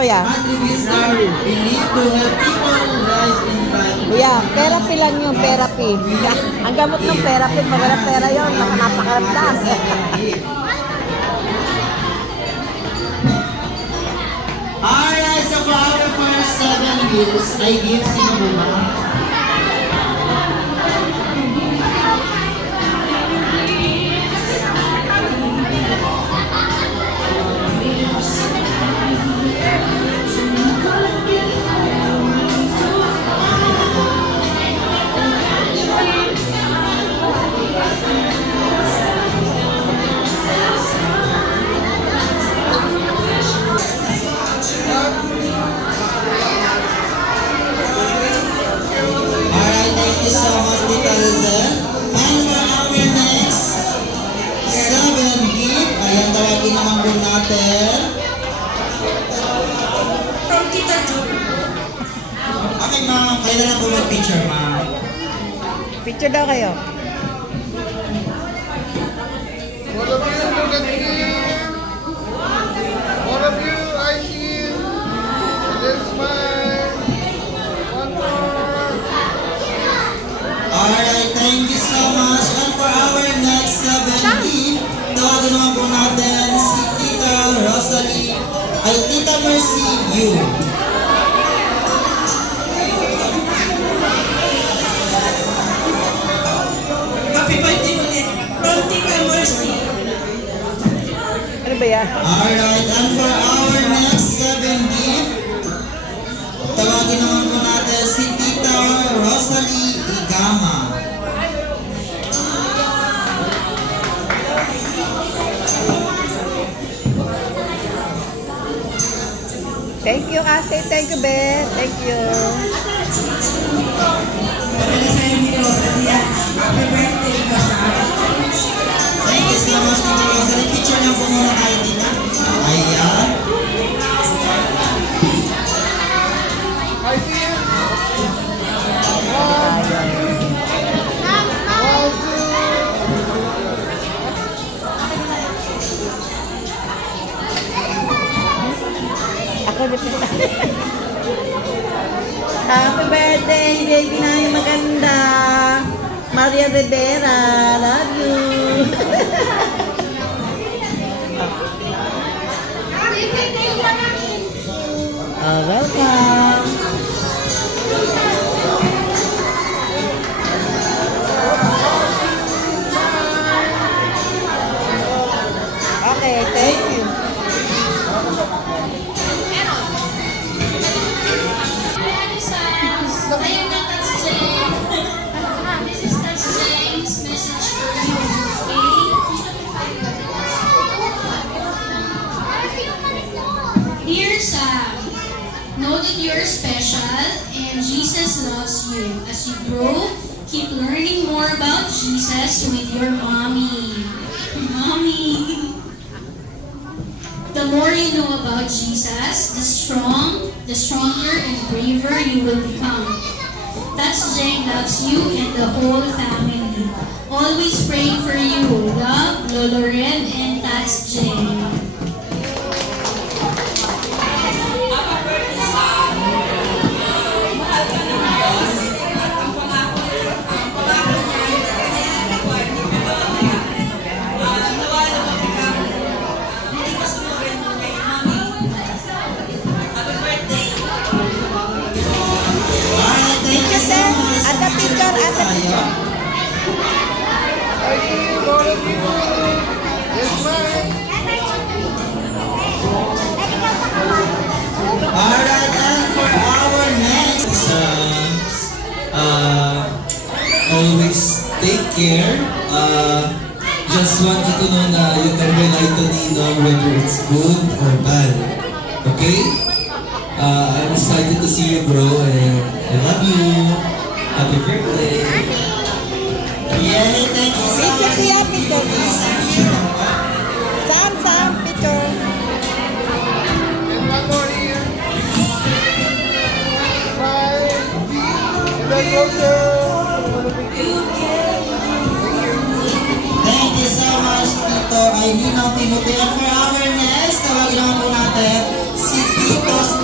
kuya? Kuya, therapy lang yung therapy. Ang gamot ng therapy, maganda pera yun. Napakaramdam. Alright, so for our first 7 years, I give Sinubuma. Okay, ma'am. Kailan na po mag-picture, ma'am? Picture daw kayo. All of you, I see. This smile. One more. Alright, thank you so much. And for our next 17, tawagan naman po natin si Tita Rosalie. Ay, Tita Mercy Yu. Happy birthday ulit from Tita Mercy. Ano ba yan? Alright, and for our next 17, tawagin naman po natin si Tita Rosalie Igama. Thank you kasi. Thank you, Beth. Thank you. Thank you so much, Tita Rosalie. Picture lang po muna tayo, Tita. Ayan. I see you. Ako na Happy birthday, baby na yung maganda. Maria Rivera, love you. Welcome. Okay, thank you. Know that you're special and Jesus loves you. As you grow, keep learning more about Jesus with your mommy. Mommy! The more you know about Jesus, the stronger and braver you will become. That's Jeng loves you and the whole family. Always praying for you. Love, Lolo Red and Tats Jeng. I see you, all of you. This smile. Alright, and for our next always take care. Just want you to know na you can rely to Ninong whether it's good or bad. Okay? I'm excited to see you, bro, and I love you. Happy birthday. Yeah, thank you so much. Picture. Saan? Picture. And one more here. Smile. And then closer. Thank you so much, Tito Ninong Timothy. And for our next, tawagin naman po natin si Tito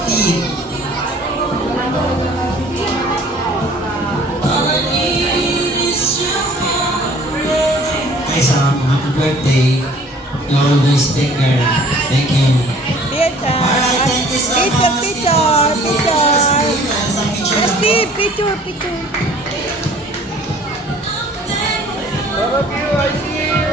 birthday, you always take care. Thank you. Teacher. Alright, thank you so Picture, much. picture, picture. Some picture. Yes, Steve, picture, picture. All of you, I see you.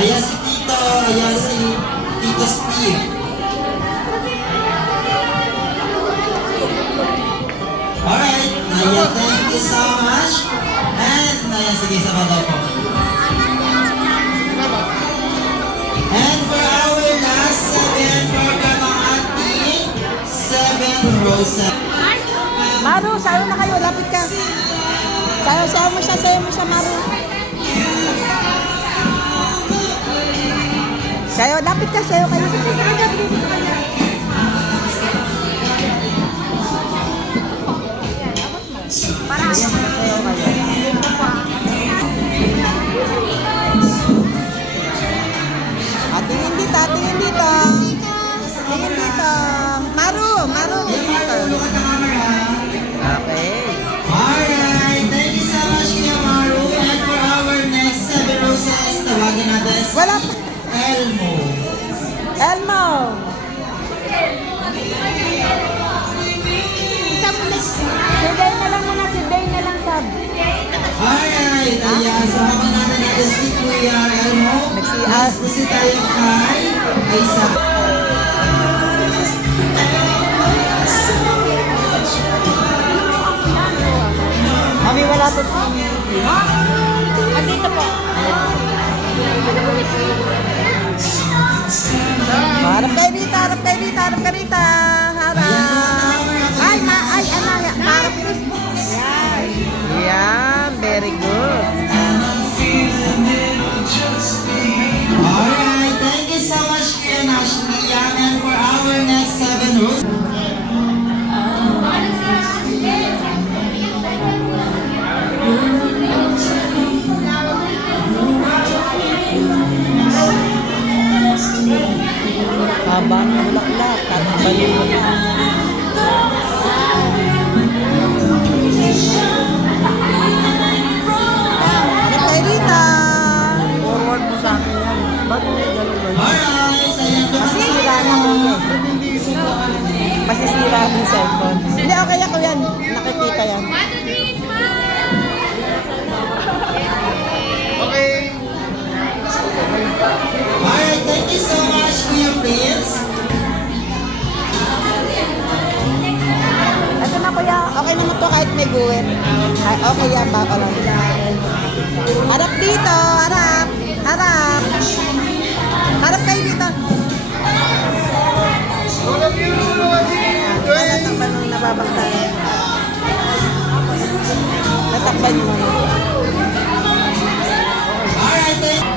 Ayan si Tito, ayan si Tito Steve. Alright, ayan, thank you so much. And, ayan, sige, sama daw po. And for our last 7 program ang ating 7 roses. Maru, sayo na kayo, lapit ka. Sayo mo siya, Maru. Sayo, lapit ka, sayo kayo. Tingin dito. Tingin dito. Maru, dito. Okay. Alright, thank you so much, Kuya Maru. And for our next 7 roses, tawagin natin si Wala pa. Elmo. Elmo. Si Day na lang sab. Alright, ayan, sama natin si Kuya Elmo. Mas kasi tayo kay Aisa. Mami, wala to si... Ha? Andito po. Harap kay Rita. Harap. Ay, harap. Yan, very good. Alright, thank you so much, Kuya Ashley. And for our next 7 roses. Habang bulaklak, baliw na. Kay Rita. Forward mo sa akin yan. Ba't may gano'n? Alright, ayan, Masisira na mo. Masisira ng cellphone. Hindi, okay ako yan. Nakikita yan. Okay. Alright, thank you so much, Kuya Prince. Ito na kuya, okay naman to kahit may guwit. Ay, okay yan, baka lang. Harap dito, harap. Harap kayo dito. All of you, Natakban nung nababaktan. Natakban mo. Alright, thank you.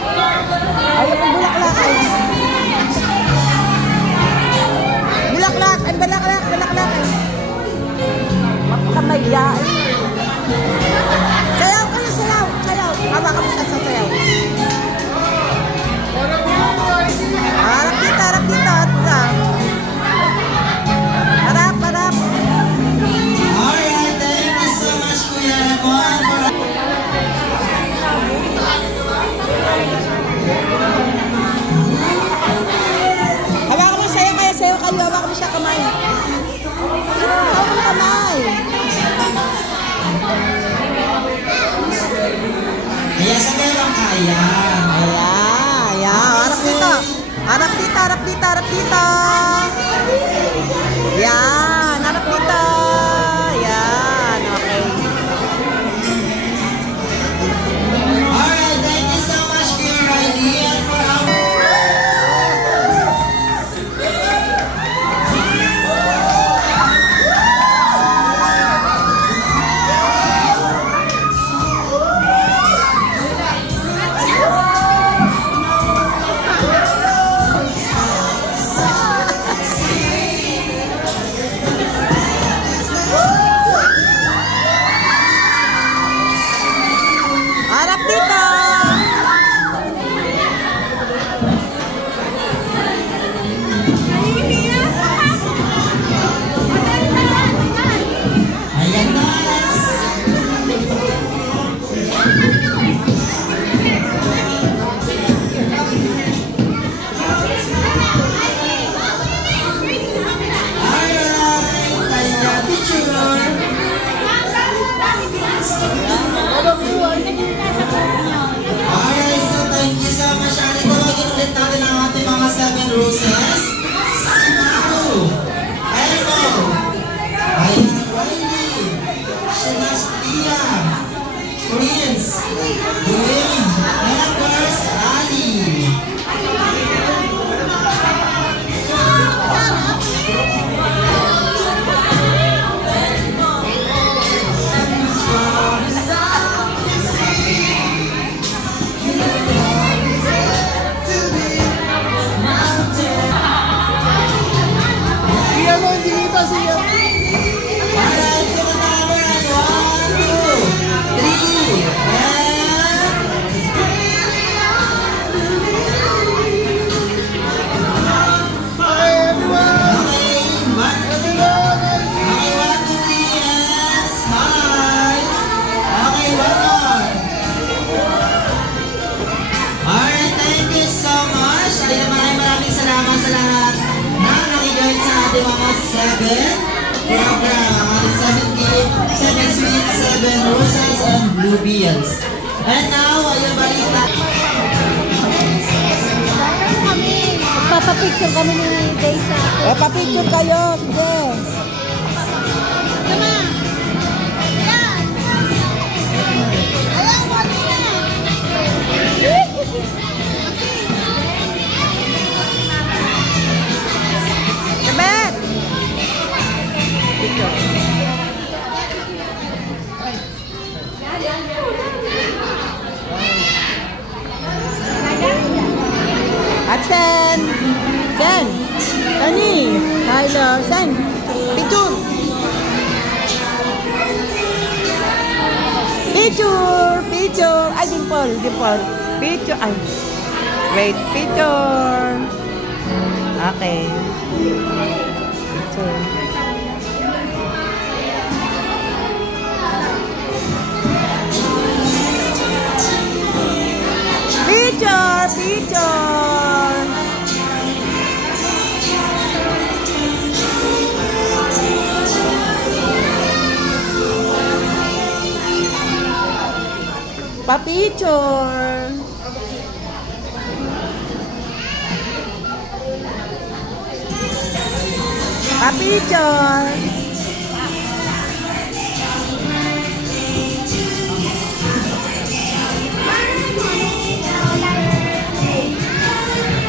Ayaw ang bulaklak ay. Bulaklak ay. Mapakamahiya ay. Sayaw kayo, sayaw. Hawakan mo sa sayaw. Harap dito. Harap. Alright, thank you so much, Kuya Ramon. Hawakan mo sayaw kayo. Hawakan mo siya kamay. Hawakan mo kamay. Ayan, sabay lang kaya. Ayan. Harap dito. Yan. Harap dito. Yan. Okay. Alright, thank you so much, Kuya Riley. And for our... Ayun, maraming salamat sa lahat na nakijoin sa ating mga 7 program. Ang ating 7 gate, 7 sweets, 7 roses, and blue beans. And now, ayun, balita. Papapicture kami ni Daisa. Papicture kayo, sige. Tama. Yan. Ayaw mo niya. Kabet! Picture. Action! Sen! Tony! Tyler! Sen! Picture! Picture! Picture! Ay, dimple! Dimple! Picture! Ay! Wait! Picture! Okay. Picture. Picture! Picture! Pa-picture! Pa-picture!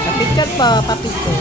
Pa-picture po, pa-picture.